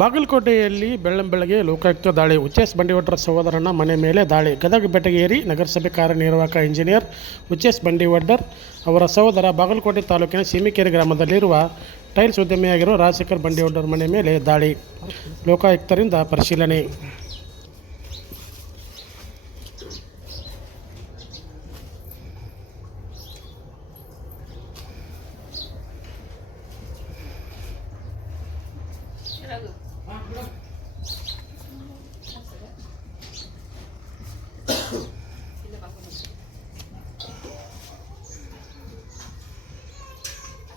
ಬಾಗಲಕೋಟೆಯಲ್ಲಿ ಬೆಳ್ಳಂಬೆಳಗ್ಗೆ ಲೋಕಾಯುಕ್ತ ದಾಳಿ. ಉಚೇಸ್ ಬಂಡಿವಟ್ರ ಸಹೋದರನ ಮನೆ ಮೇಲೆ ದಾಳಿ. ಗದಗ ಬೆಟಗೇರಿ ನಗರಸಭೆ ಕಾರ್ಯನಿರ್ವಾಹಕ ಇಂಜಿನಿಯರ್ ಉಚೇಸ್ ಬಂಡಿವಡ್ಡರ್ ಅವರ ಸಹೋದರ ಬಾಗಲಕೋಟೆ ತಾಲೂಕಿನ ಸೀಮಿಕೆರೆ ಗ್ರಾಮದಲ್ಲಿರುವ ಟೈಲ್ಸ್ ಉದ್ಯಮಿಯಾಗಿರುವ ರಾಜಶೇಖರ್ ಬಂಡಿವಡ್ಡರ್ ಮನೆ ಮೇಲೆ ದಾಳಿ. ಲೋಕಾಯುಕ್ತರಿಂದ ಪರಿಶೀಲನೆ.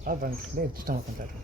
Avang, babe, just don't open that one.